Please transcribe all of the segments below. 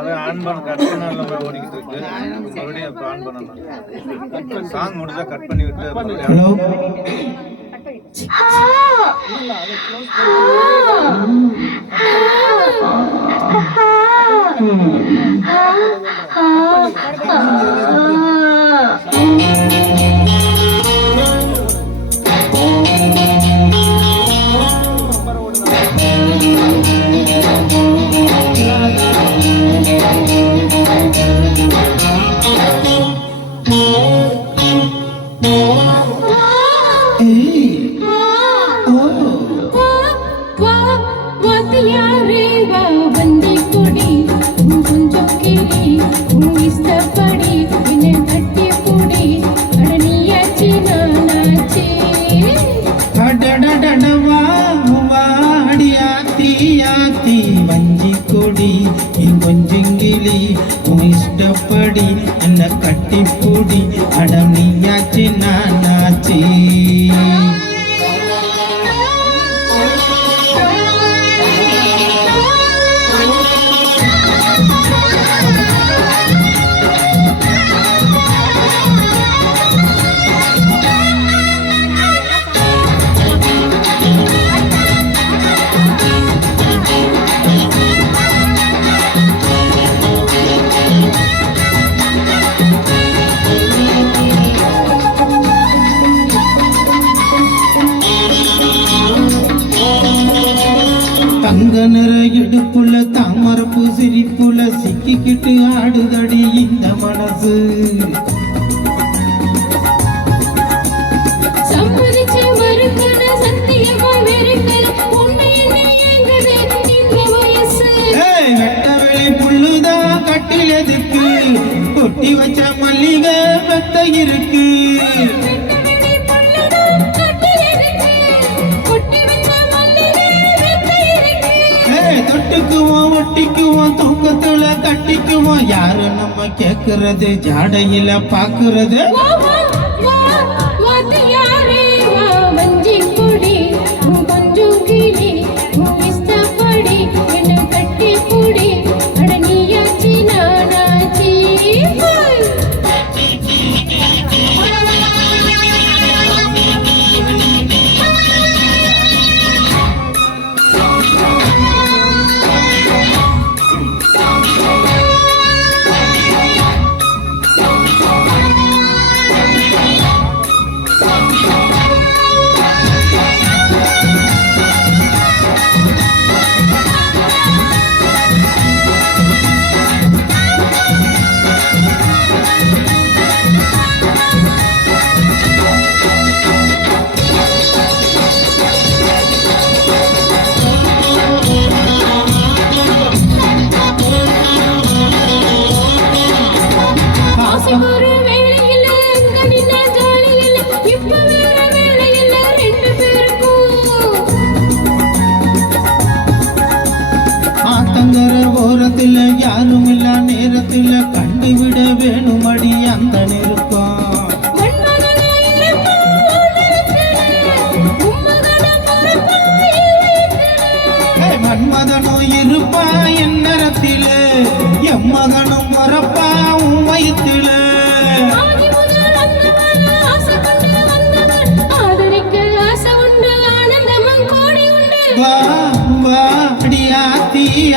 அதை ஆன் பண்ண கட் பண்ணால போய் ஓடிக்கிட்டு இருக்கு. மறுபடியும் அப்ப ஆன் பண்ணணும். சாங் முடிஞ்சா கட் பண்ணி விட்டு ஹலோ கொஞ்சிங்கிளி உன் இஷ்டப்படி என்ன கட்டி பூடி அடம் நீயாச்சு நானாச்சு தங்க நிற இடுப்புல தாமரப்பு சிரிப்புல சிக்கிக்கிட்டு ஆடுதடி இந்த மனசு வெட்டவெளி புல்லுதான் கட்டில் எதுக்கு கொட்டி வச்ச மல்லிகை மெத்த இருக்கு தொட்டுக்குவோம் ஒட்டிக்குவோம் தூக்கத்துல கட்டிக்குவோம் யாரு நம்ம கேக்குறது ஜாடையில பாக்குறது ஓரத்துல யாரும் இல்ல நேரத்துல கண்டுவிட வேணுமடி அந்த நெருக்கம் மன்மதனும் இருப்பா என் நேரத்தில எம்மகனும் மறப்பா உன் வயிற்றுல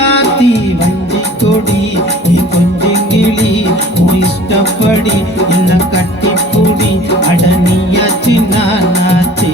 ஆத்தி வஞ்சி கொடி நீ கொஞ்சங்கிளி உன் இஷ்டப்படி என்ன கட்டி பூடி அடனியாச்சு நானாச்சு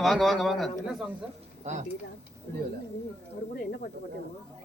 வாங்க வாங்க வாங்க. என்ன சாங் சார்? வீடியோல அவர் கூட என்ன பாட்டு பாடுறாங்க?